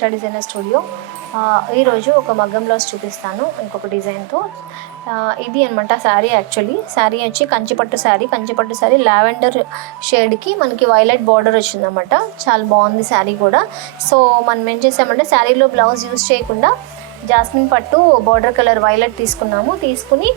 వర్ష designer studio. ఈరోజు ఒక మగ్గం బ్లౌజ్ చూపిస్తాను ఇంకొక డిజైన్తో. ఇది అనమాట శారీ. యాక్చువల్లీ శారీ వచ్చి కంచిపట్టు శారీ లావెండర్ షేడ్కి మనకి వైలెట్ బార్డర్ వచ్చిందన్నమాట. చాలా బాగుంది శారీ కూడా. సో మనం ఏం చేసామంటే శారీలో బ్లౌజ్ యూజ్ చేయకుండా జాస్మిన్ పట్టు బార్డర్ కలర్ వైలెట్ తీసుకుని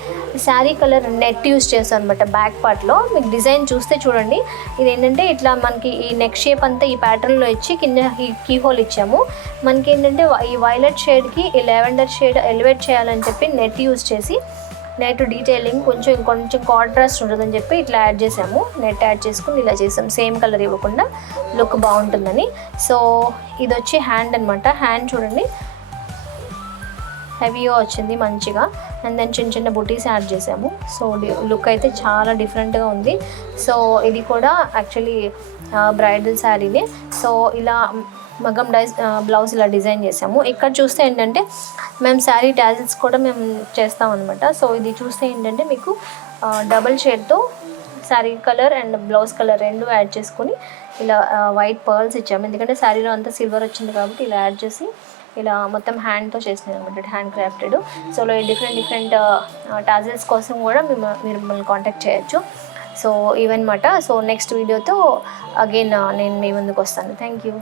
శారీ కలర్ నెట్ యూస్ చేస్తాం అనమాట. బ్యాక్ పార్ట్లో మీకు డిజైన్ చూస్తే చూడండి, ఇది ఏంటంటే ఇట్లా మనకి ఈ నెక్ షేప్ అంతా ఈ ప్యాటర్న్లో ఇచ్చి కింద కీ హోల్ ఇచ్చాము. మనకి ఏంటంటే ఈ వైలెట్ షేడ్కి ఈ లావెండర్ షేడ్ ఎలివేట్ చేయాలని చెప్పి నెట్ యూస్ చేసి నెట్ డీటెయిలింగ్ కొంచెం కాంట్రాస్ట్ ఉంటుందని చెప్పి ఇట్లా యాడ్ చేసాము. నెట్ యాడ్ చేసుకుని ఇలా చేసాం, సేమ్ కలర్ ఇవ్వకుండా లుక్ బాగుంటుందని. సో ఇది వచ్చి హ్యాండ్ అనమాట. హ్యాండ్ చూడండి హెవీగా వచ్చింది మంచిగా. అండ్ దెన్ చిన్న బుటీస్ యాడ్ చేసాము. సో లుక్ అయితే చాలా డిఫరెంట్గా ఉంది. సో ఇది కూడా యాక్చువల్లీ బ్రైడల్ శారీనే. సో ఇలా మగ్గం బ్లౌజ్ ఇలా డిజైన్ చేసాము. ఇక్కడ చూస్తే ఏంటంటే మేము శారీ టాజిల్స్ కూడా మేము చేస్తాం అనమాట. సో ఇది చూస్తే ఏంటంటే మీకు డబల్ షేడ్తో sari colour and blouse colour రెండు యాడ్ చేసుకొని ఇలా వైట్ పర్ల్స్ ఇచ్చాము. ఎందుకంటే శారీలో అంతా సిల్వర్ వచ్చింది కాబట్టి ఇలా యాడ్ చేసి ఇలా మొత్తం హ్యాండ్తో చేసినాయి అనమాట, hand crafted. So different tassels కోసం కూడా మీరు మిమ్మల్ని కాంటాక్ట్ చేయొచ్చు. సో ఇవన్నమాట. సో నెక్స్ట్ వీడియోతో అగైన్ నేను మీ ముందుకు వస్తాను. Thank you.